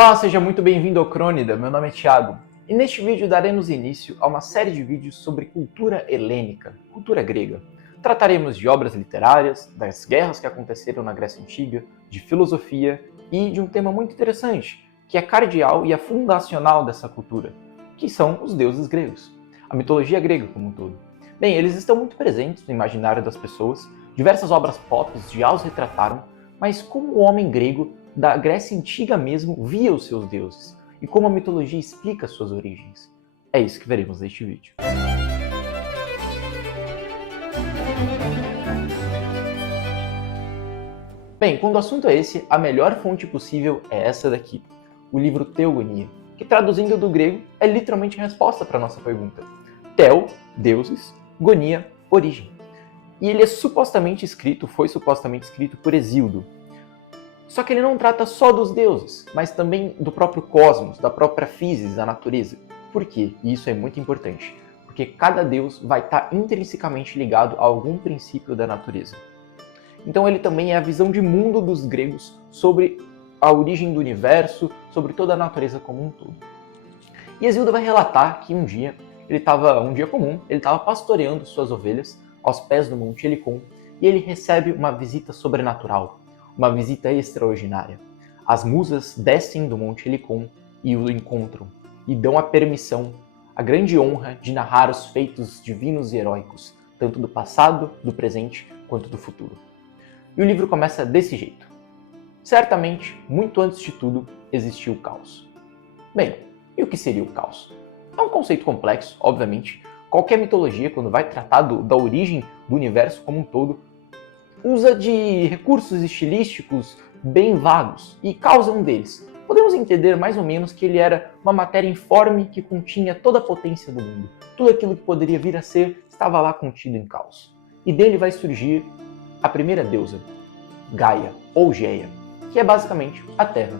Olá, seja muito bem-vindo ao Crônida, meu nome é Thiago. E neste vídeo daremos início a uma série de vídeos sobre cultura helênica, cultura grega. Trataremos de obras literárias, das guerras que aconteceram na Grécia Antiga, de filosofia e de um tema muito interessante, que é cardeal e é fundacional dessa cultura, que são os deuses gregos, a mitologia grega como um todo. Bem, eles estão muito presentes no imaginário das pessoas, diversas obras pop já os retrataram, mas como o homem grego da Grécia Antiga mesmo via os seus deuses e como a mitologia explica suas origens. É isso que veremos neste vídeo. Bem, quando o assunto é esse, a melhor fonte possível é essa daqui, o livro Teogonia, que traduzindo do grego é literalmente a resposta para a nossa pergunta. Theo, deuses, gonia, origem. E ele foi supostamente escrito por Hesíodo. Só que ele não trata só dos deuses, mas também do próprio cosmos, da própria physis, da natureza. Por quê? E isso é muito importante. Porque cada deus vai estar intrinsecamente ligado a algum princípio da natureza. Então ele também é a visão de mundo dos gregos sobre a origem do universo, sobre toda a natureza como um todo. E Hesíodo vai relatar que um dia comum, ele estava pastoreando suas ovelhas aos pés do Monte Helicon e ele recebe uma visita sobrenatural. Uma visita extraordinária. As musas descem do Monte Helicon e o encontram, e dão a permissão, a grande honra de narrar os feitos divinos e heróicos, tanto do passado, do presente, quanto do futuro. E o livro começa desse jeito. Certamente, muito antes de tudo, existiu o caos. Bem, e o que seria o caos? É um conceito complexo, obviamente. Qualquer mitologia, quando vai tratar da origem do universo como um todo, usa de recursos estilísticos bem vagos, e caos é um deles. Podemos entender mais ou menos que ele era uma matéria informe que continha toda a potência do mundo. Tudo aquilo que poderia vir a ser estava lá contido em caos. E dele vai surgir a primeira deusa, Gaia, ou Geia, que é basicamente a Terra.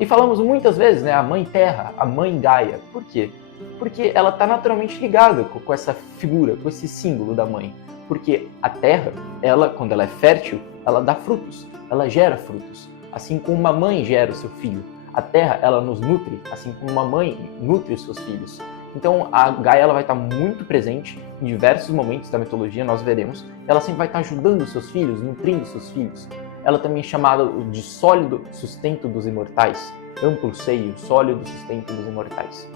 E falamos muitas vezes, a Mãe Terra, a Mãe Gaia. Por quê? Porque ela está naturalmente ligada com essa figura, com esse símbolo da mãe. Porque a terra, quando ela é fértil, ela dá frutos, ela gera frutos. Assim como uma mãe gera o seu filho. A terra, ela nos nutre, assim como uma mãe nutre os seus filhos. Então a Gaia ela vai estar muito presente em diversos momentos da mitologia, nós veremos. Ela sempre vai estar ajudando os seus filhos, nutrindo os seus filhos. Ela também é chamada de sólido sustento dos imortais, amplo seio, sólido sustento dos imortais.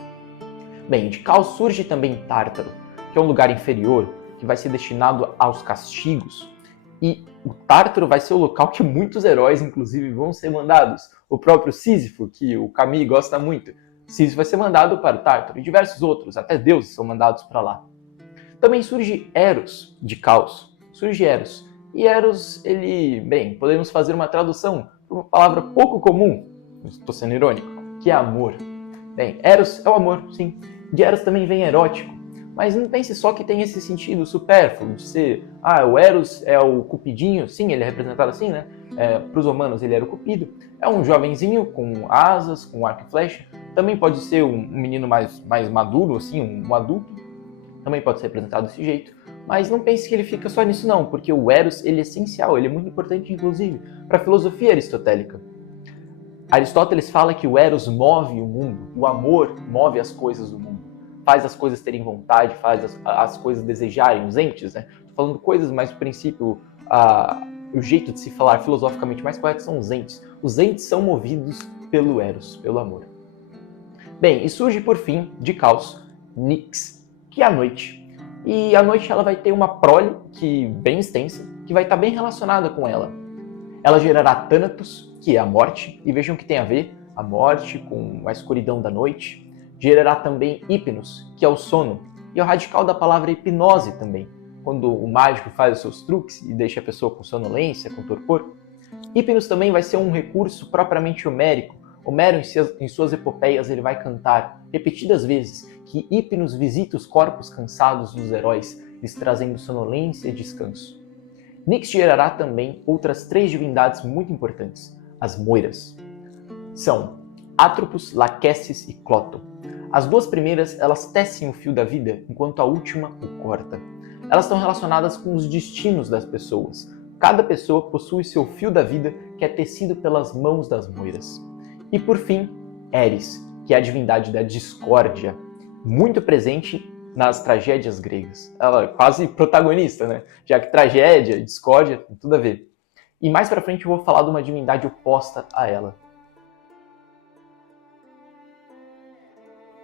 Bem, de caos surge também Tártaro, que é um lugar inferior, que vai ser destinado aos castigos. E o Tártaro vai ser o local que muitos heróis, inclusive, vão ser mandados. O próprio Sísifo, que o Camille gosta muito, Sísifo vai ser mandado para o Tártaro, e diversos outros, até deuses são mandados para lá. Também surge Eros, de caos. Surge Eros. E Eros, podemos fazer uma tradução para uma palavra pouco comum, estou sendo irônico, que é amor. Bem, Eros é o amor, sim. De Eros também vem erótico. Mas não pense só que tem esse sentido supérfluo de ser, o Eros é o cupidinho, sim, ele é representado assim, para os romanos ele era o cupido, é um jovenzinho com asas, com arco e flecha, também pode ser um menino mais maduro, assim, um adulto, também pode ser representado desse jeito, mas não pense que ele fica só nisso não, porque o Eros ele é essencial, ele é muito importante inclusive para a filosofia aristotélica. Aristóteles fala que o Eros move o mundo, o amor move as coisas do mundo. Faz as coisas terem vontade, faz as coisas desejarem, os entes, Tô falando coisas, mas o princípio, o jeito de se falar filosoficamente mais correto são os entes. Os entes são movidos pelo Eros, pelo amor. Bem, e surge por fim, de caos, Nyx, que é a noite. E a noite ela vai ter uma prole bem extensa, que vai estar bem relacionada com ela. Ela gerará Thanatos, que é a morte, e vejam que tem a ver a morte com a escuridão da noite. Gerará também Hipnos, que é o sono, e é o radical da palavra hipnose também, quando o mágico faz os seus truques e deixa a pessoa com sonolência, com torpor. Hipnos também vai ser um recurso propriamente homérico. Homero, em suas epopeias, ele vai cantar repetidas vezes que Hipnos visita os corpos cansados dos heróis, lhes trazendo sonolência e descanso. Nyx gerará também outras 3 divindades muito importantes, as Moiras. São Atropos, Laquesis e Cloto. As 2 primeiras, elas tecem o fio da vida, enquanto a última o corta. Elas estão relacionadas com os destinos das pessoas. Cada pessoa possui seu fio da vida que é tecido pelas mãos das Moiras. E por fim, Eris, que é a divindade da discórdia, muito presente nas tragédias gregas. Ela é quase protagonista, né? Já que tragédia e discórdia tem tudo a ver. E mais pra frente eu vou falar de uma divindade oposta a ela.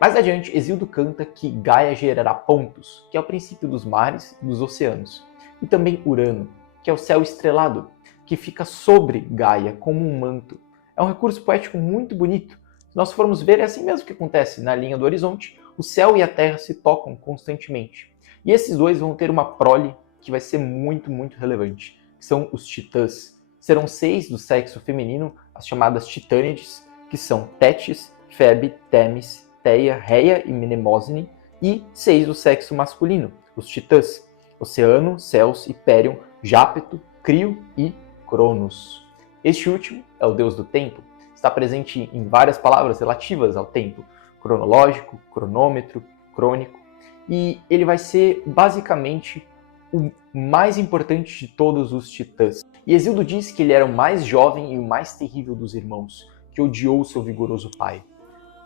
Mais adiante, Hesíodo canta que Gaia gerará Pontos, que é o princípio dos mares e dos oceanos, e também Urano, que é o céu estrelado, que fica sobre Gaia como um manto. É um recurso poético muito bonito. Se nós formos ver, é assim mesmo que acontece. Na linha do horizonte, o céu e a terra se tocam constantemente. E esses dois vão ter uma prole que vai ser muito, muito relevante, que são os titãs. Serão 6 do sexo feminino, as chamadas titânides, que são Tétis, Febe, Temis, Teia, Reia e Mnemosine, e 6 do sexo masculino, os titãs, Oceano, Céus, Hiperion, Jápeto, Crio e Cronos. Este último é o deus do tempo, está presente em várias palavras relativas ao tempo, cronológico, cronômetro, crônico, e ele vai ser basicamente o mais importante de todos os titãs. E Hesíodo diz que ele era o mais jovem e o mais terrível dos irmãos, que odiou seu vigoroso pai.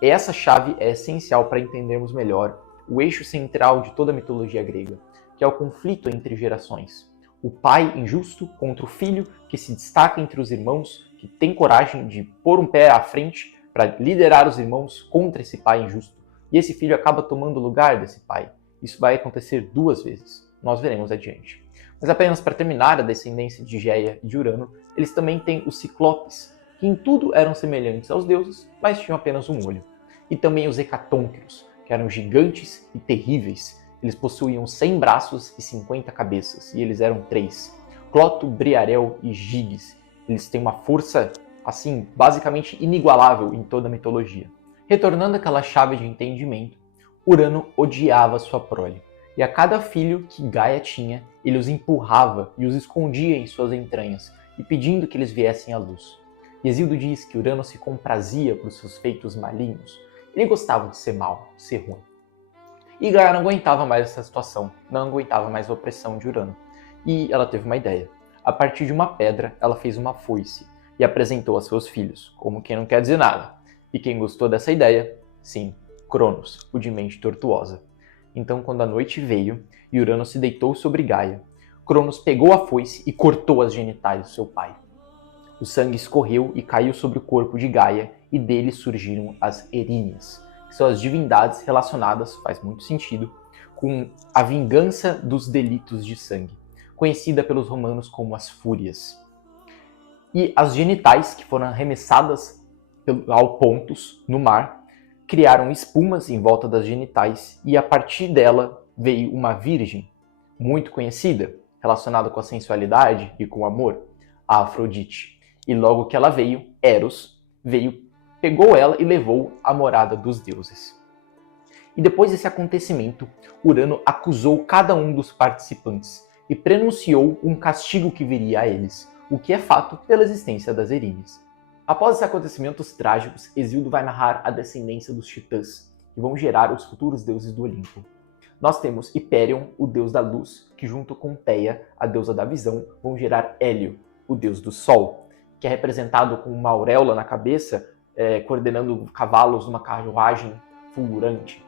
Essa chave é essencial para entendermos melhor o eixo central de toda a mitologia grega, que é o conflito entre gerações. O pai injusto contra o filho que se destaca entre os irmãos, que tem coragem de pôr um pé à frente para liderar os irmãos contra esse pai injusto. E esse filho acaba tomando o lugar desse pai. Isso vai acontecer 2 vezes. Nós veremos adiante. Mas apenas para terminar a descendência de Geia e de Urano, eles também têm os Ciclopes, que em tudo eram semelhantes aos deuses, mas tinham apenas um olho. E também os Hecatônquiros, que eram gigantes e terríveis. Eles possuíam 100 braços e 50 cabeças, e eles eram 3. Cloto, Briarel e Giges. Eles têm uma força, assim, basicamente inigualável em toda a mitologia. Retornando àquela chave de entendimento, Urano odiava sua prole. E a cada filho que Gaia tinha, ele os empurrava e os escondia em suas entranhas, e pedindo que eles viessem à luz. Hesíodo diz que Urano se comprazia por seus feitos malignos. Ele gostava de ser mau, de ser ruim. E Gaia não aguentava mais essa situação, não aguentava mais a opressão de Urano. E ela teve uma ideia. A partir de uma pedra, ela fez uma foice e apresentou a seus filhos, como quem não quer dizer nada. E quem gostou dessa ideia? Sim, Cronos, o de mente tortuosa. Então, quando a noite veio e Urano se deitou sobre Gaia, Cronos pegou a foice e cortou as genitais do seu pai. O sangue escorreu e caiu sobre o corpo de Gaia, e dele surgiram as Eríneas, que são as divindades relacionadas, faz muito sentido, com a vingança dos delitos de sangue, conhecida pelos romanos como as Fúrias. E as genitais, que foram arremessadas ao Pontos, no mar, criaram espumas em volta das genitais, e a partir dela veio uma virgem, muito conhecida, relacionada com a sensualidade e com o amor, a Afrodite. E logo que ela veio, Eros veio, pegou ela e levou à morada dos deuses. E depois desse acontecimento, Urano acusou cada um dos participantes e prenunciou um castigo que viria a eles, o que é fato pela existência das Eríneas. Após esses acontecimentos trágicos, Hesíodo vai narrar a descendência dos titãs, que vão gerar os futuros deuses do Olimpo. Nós temos Hiperion, o deus da luz, que junto com Teia, a deusa da visão, vão gerar Hélio, o deus do sol, que é representado com uma auréola na cabeça, coordenando cavalos numa carruagem fulgurante.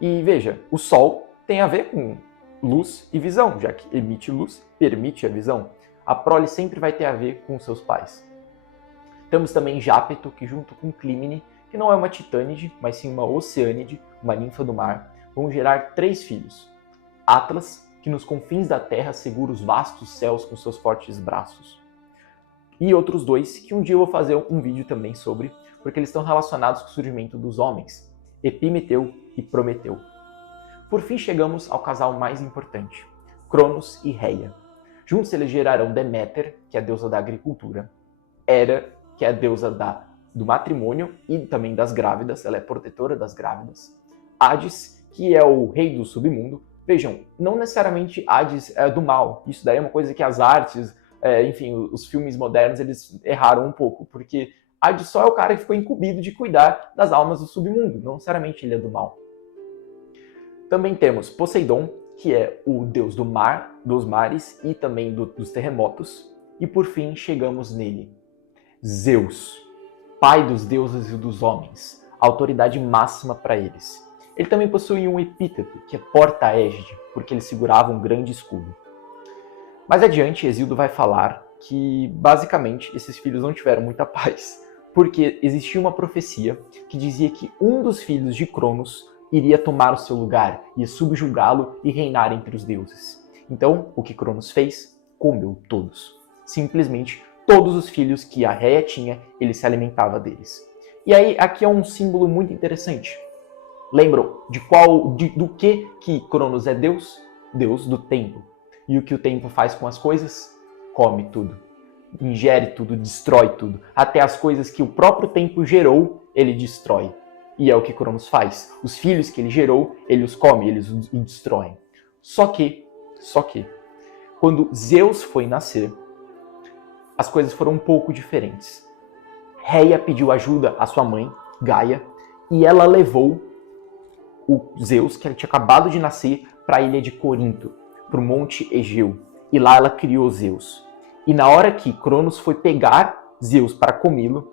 E veja, o sol tem a ver com luz e visão, já que emite luz, permite a visão. A prole sempre vai ter a ver com seus pais. Temos também Jápeto, que junto com Clímene, que não é uma titânide, mas sim uma oceânide, uma ninfa do mar, vão gerar 3 filhos. Atlas, que nos confins da terra segura os vastos céus com seus fortes braços. E outros 2, que um dia eu vou fazer um vídeo também sobre, porque eles estão relacionados com o surgimento dos homens, Epimeteu e Prometeu. Por fim chegamos ao casal mais importante, Cronos e Reia. Juntos eles gerarão Deméter, que é a deusa da agricultura, Hera, que é a deusa do matrimônio e também das grávidas, ela é protetora das grávidas, Hades, que é o rei do submundo. Vejam, não necessariamente Hades é do mal, isso daí é uma coisa que as artes, enfim, os filmes modernos, eles erraram um pouco, porque Hades só é o cara que ficou incumbido de cuidar das almas do submundo, não necessariamente ele é do mal. Também temos Poseidon, que é o deus do mar, dos mares e também dos terremotos. E por fim chegamos nele, Zeus, pai dos deuses e dos homens, a autoridade máxima para eles. Ele também possui um epíteto, que é porta-égide, porque ele segurava um grande escudo. Mais adiante, Hesíodo vai falar que, basicamente, esses filhos não tiveram muita paz, porque existia uma profecia que dizia que um dos filhos de Cronos iria tomar o seu lugar, ia subjugá-lo e reinar entre os deuses. Então, o que Cronos fez? Comeu todos. Simplesmente, todos os filhos que a Réia tinha, ele se alimentava deles. E aí, aqui é um símbolo muito interessante. Lembram do que Cronos é Deus? Deus do tempo. E o que o tempo faz com as coisas? Come tudo. Ingere tudo, destrói tudo. Até as coisas que o próprio tempo gerou, ele destrói. E é o que Cronos faz. Os filhos que ele gerou, ele os come, eles os destroem. Só que, quando Zeus foi nascer, as coisas foram um pouco diferentes. Réia pediu ajuda à sua mãe, Gaia, e ela levou o Zeus, que ele tinha acabado de nascer, para a ilha de Corinto, para o Monte Egeu. E lá ela criou Zeus. E na hora que Cronos foi pegar Zeus para comê-lo,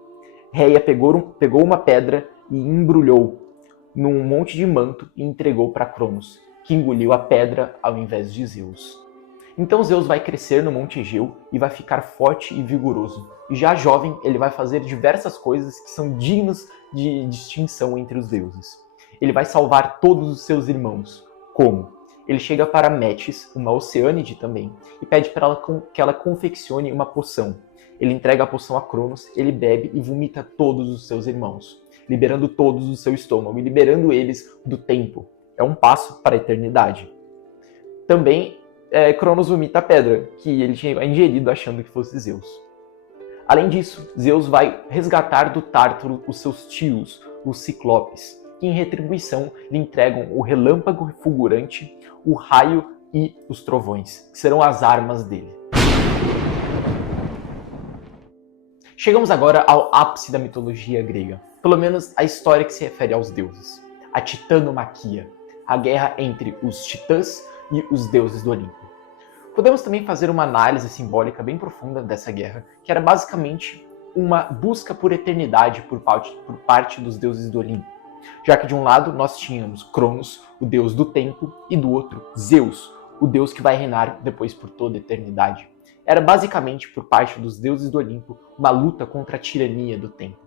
Réia pegou uma pedra e embrulhou num monte de manto e entregou para Cronos, que engoliu a pedra ao invés de Zeus. Então Zeus vai crescer no Monte Egeu e vai ficar forte e vigoroso. E já jovem, ele vai fazer diversas coisas que são dignas de distinção entre os deuses. Ele vai salvar todos os seus irmãos. Como? Ele chega para Metis, uma Oceânide também, e pede para ela que ela confeccione uma poção. Ele entrega a poção a Cronos, ele bebe e vomita todos os seus irmãos, liberando todos do seu estômago e liberando eles do tempo. É um passo para a eternidade. Também Cronos vomita a pedra, que ele tinha ingerido achando que fosse Zeus. Além disso, Zeus vai resgatar do Tártaro os seus tios, os Ciclopes, que em retribuição lhe entregam o relâmpago fulgurante, o raio e os trovões, que serão as armas dele. Chegamos agora ao ápice da mitologia grega, pelo menos a história que se refere aos deuses, a Titanomaquia, a guerra entre os titãs e os deuses do Olimpo. Podemos também fazer uma análise simbólica bem profunda dessa guerra, que era basicamente uma busca por eternidade por parte dos deuses do Olimpo. Já que de um lado nós tínhamos Cronos, o deus do tempo, e do outro Zeus, o deus que vai reinar depois por toda a eternidade. Era basicamente, por parte dos deuses do Olimpo, uma luta contra a tirania do tempo.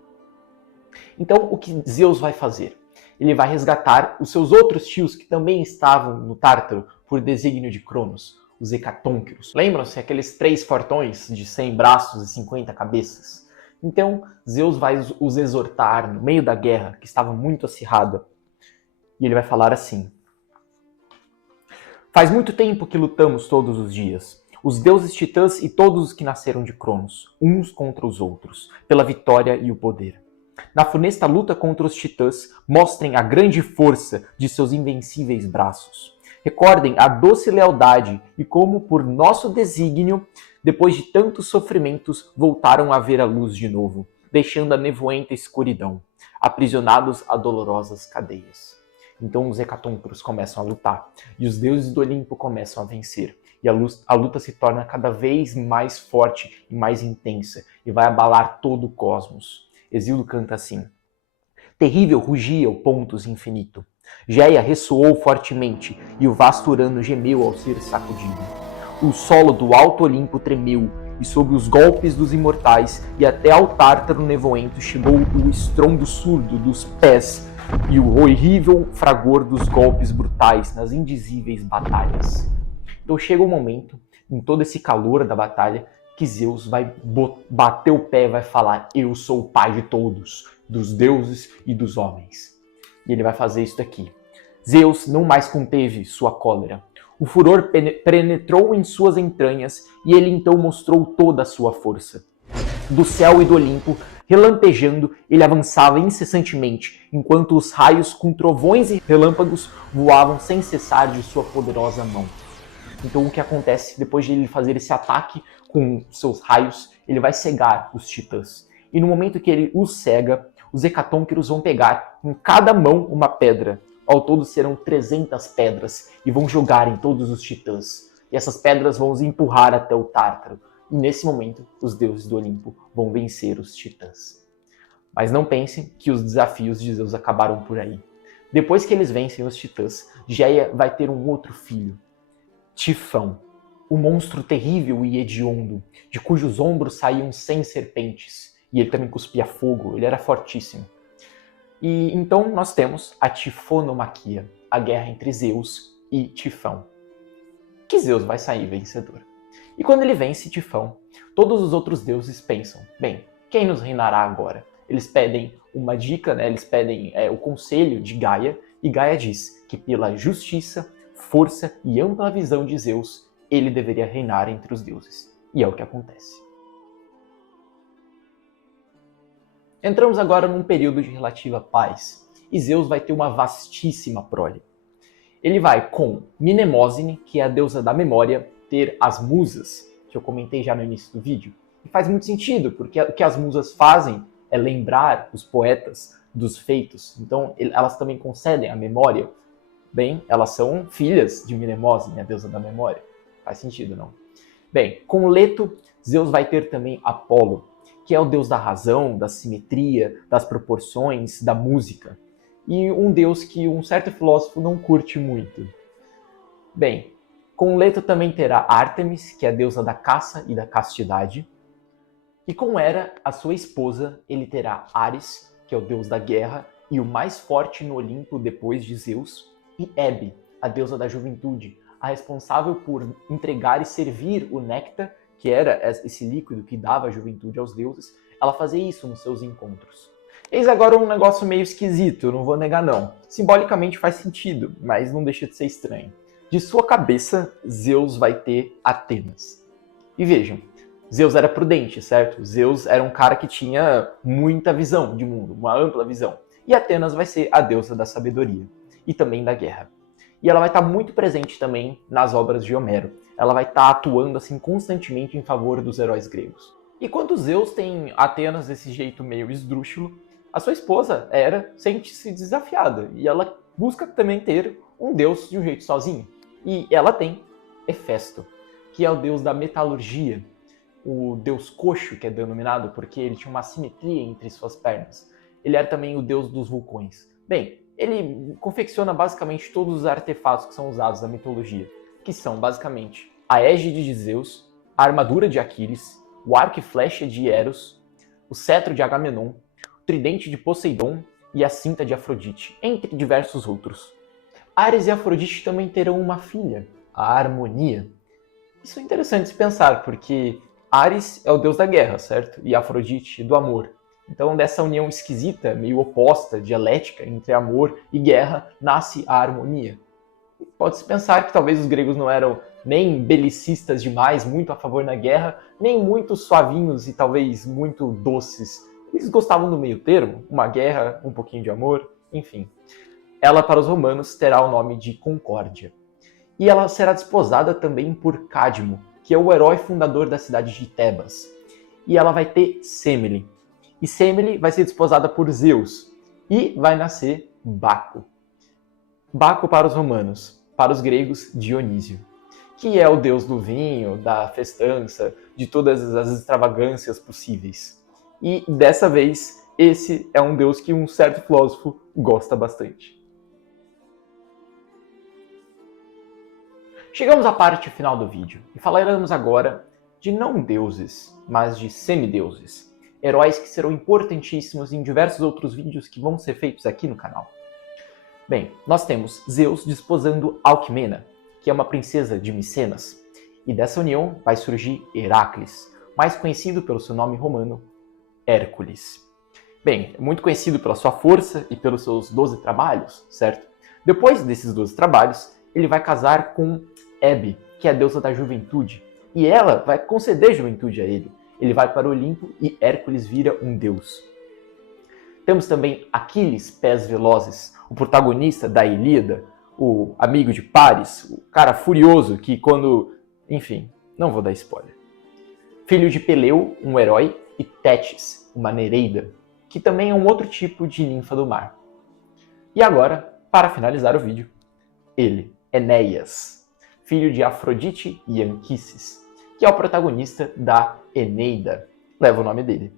Então, o que Zeus vai fazer? Ele vai resgatar os seus outros tios que também estavam no Tártaro por desígnio de Cronos, os Hecatônquiros. Lembram-se aqueles 3 fortões de 100 braços e 50 cabeças? Então, Zeus vai os exortar no meio da guerra, que estava muito acirrada. E ele vai falar assim: faz muito tempo que lutamos todos os dias, os deuses titãs e todos os que nasceram de Cronos, uns contra os outros, pela vitória e o poder. Na funesta luta contra os titãs, mostrem a grande força de seus invencíveis braços. Recordem a doce lealdade e como, por nosso desígnio, depois de tantos sofrimentos, voltaram a ver a luz de novo, deixando a nevoenta escuridão, aprisionados a dolorosas cadeias. Então os Hecatônquiros começam a lutar, e os deuses do Olimpo começam a vencer, e a luta se torna cada vez mais forte e mais intensa, e vai abalar todo o cosmos. Hesíodo canta assim: terrível rugia o Pontos infinito. Géia ressoou fortemente, e o vasto Urano gemeu ao ser sacudido. O solo do alto Olimpo tremeu, e sob os golpes dos imortais, e até ao Tártaro nevoento chegou o estrondo surdo dos pés, e o horrível fragor dos golpes brutais nas indizíveis batalhas. Então chega o momento, em todo esse calor da batalha, que Zeus vai bater o pé e vai falar: eu sou o pai de todos, dos deuses e dos homens. E ele vai fazer isso daqui. Zeus não mais conteve sua cólera. O furor penetrou em suas entranhas e ele então mostrou toda a sua força. Do céu e do Olimpo, relampejando, ele avançava incessantemente, enquanto os raios com trovões e relâmpagos voavam sem cessar de sua poderosa mão. Então o que acontece depois de ele fazer esse ataque com seus raios, ele vai cegar os titãs. E no momento que ele os cega, os Hecatônquiros vão pegar em cada mão uma pedra. Ao todo serão 300 pedras e vão jogar em todos os titãs. E essas pedras vão os empurrar até o Tártaro. E nesse momento, os deuses do Olimpo vão vencer os titãs. Mas não pensem que os desafios de Zeus acabaram por aí. Depois que eles vencem os titãs, Géia vai ter um outro filho, Tifão, o monstro terrível e hediondo, de cujos ombros saíam 100 serpentes. E ele também cuspia fogo, ele era fortíssimo. E então nós temos a Tifonomaquia, a guerra entre Zeus e Tifão. Que Zeus vai sair vencedor. E quando ele vence Tifão, todos os outros deuses pensam, bem, quem nos reinará agora? Eles pedem uma dica, né? Eles pedem o conselho de Gaia, e Gaia diz que pela justiça, força e ampla visão de Zeus, ele deveria reinar entre os deuses. E é o que acontece. Entramos agora num período de relativa paz, e Zeus vai ter uma vastíssima prole. Ele vai com Mnemosine, que é a deusa da memória, ter as musas, que eu comentei já no início do vídeo. E faz muito sentido, porque o que as musas fazem é lembrar os poetas dos feitos. Então, elas também concedem a memória. Bem, elas são filhas de Mnemosine, a deusa da memória. Faz sentido, não? Bem, com Leto, Zeus vai ter também Apolo, que é o deus da razão, da simetria, das proporções, da música. E um deus que um certo filósofo não curte muito. Bem, com Leto também terá Ártemis, que é a deusa da caça e da castidade. E com Hera, a sua esposa, ele terá Ares, que é o deus da guerra e o mais forte no Olimpo depois de Zeus, e Hebe, a deusa da juventude, a responsável por entregar e servir o néctar, que era esse líquido que dava a juventude aos deuses. Ela fazia isso nos seus encontros. Eis agora um negócio meio esquisito, eu não vou negar não. Simbolicamente faz sentido, mas não deixa de ser estranho. De sua cabeça, Zeus vai ter Atenas. E vejam, Zeus era prudente, certo? Zeus era um cara que tinha muita visão de mundo, uma ampla visão. E Atenas vai ser a deusa da sabedoria e também da guerra. E ela vai estar muito presente também nas obras de Homero. Ela vai estar atuando assim constantemente em favor dos heróis gregos. E quando Zeus tem Atenas desse jeito meio esdrúxulo, a sua esposa, Hera, sente-se desafiada. E ela busca também ter um deus de um jeito sozinho. E ela tem Hefesto, que é o deus da metalurgia, o deus coxo, que é denominado porque ele tinha uma simetria entre suas pernas. Ele era também o deus dos vulcões. Bem, ele confecciona basicamente todos os artefatos que são usados na mitologia, que são basicamente a égide de Zeus, a armadura de Aquiles, o arco e flecha de Eros, o cetro de Agamenon, o tridente de Poseidon e a cinta de Afrodite, entre diversos outros. Ares e Afrodite também terão uma filha, a Harmonia. Isso é interessante se pensar, porque Ares é o deus da guerra, certo? E Afrodite do amor. Então, dessa união esquisita, meio oposta, dialética, entre amor e guerra, nasce a harmonia. Pode-se pensar que talvez os gregos não eram nem belicistas demais, muito a favor na guerra, nem muito suavinhos e talvez muito doces. Eles gostavam do meio termo, uma guerra, um pouquinho de amor, enfim. Ela, para os romanos, terá o nome de Concórdia. E ela será desposada também por Cadmo, que é o herói fundador da cidade de Tebas. E ela vai ter Semele. E Semele vai ser desposada por Zeus. E vai nascer Baco. Baco para os romanos, para os gregos, Dionísio, que é o deus do vinho, da festança, de todas as extravagâncias possíveis. E dessa vez, esse é um deus que um certo filósofo gosta bastante. Chegamos à parte final do vídeo e falaremos agora de não deuses, mas de semideuses. Heróis que serão importantíssimos em diversos outros vídeos que vão ser feitos aqui no canal. Bem, nós temos Zeus desposando Alcmena, que é uma princesa de Micenas, e dessa união vai surgir Heracles, mais conhecido pelo seu nome romano, Hércules. Bem, muito conhecido pela sua força e pelos seus 12 trabalhos, certo? Depois desses 12 trabalhos, ele vai casar com Hebe, que é a deusa da juventude, e ela vai conceder juventude a ele. Ele vai para o Olimpo e Hércules vira um deus. Temos também Aquiles, pés velozes, o protagonista da Ilíada, o amigo de Paris, o cara furioso que quando... Enfim, não vou dar spoiler. Filho de Peleu, um herói, e Tétis, uma nereida, que também é um outro tipo de ninfa do mar. E agora, para finalizar o vídeo, ele, Enéas, filho de Afrodite e Anquises, que é o protagonista da Eneida, leva o nome dele.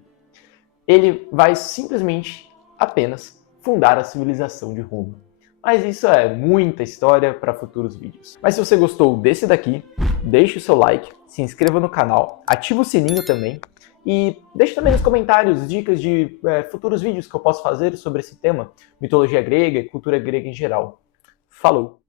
ele vai simplesmente apenas fundar a civilização de Roma. Mas isso é muita história para futuros vídeos. Mas se você gostou desse daqui, deixe o seu like, se inscreva no canal, ativa o sininho também e deixe também nos comentários dicas de futuros vídeos que eu posso fazer sobre esse tema, mitologia grega e cultura grega em geral. Falou!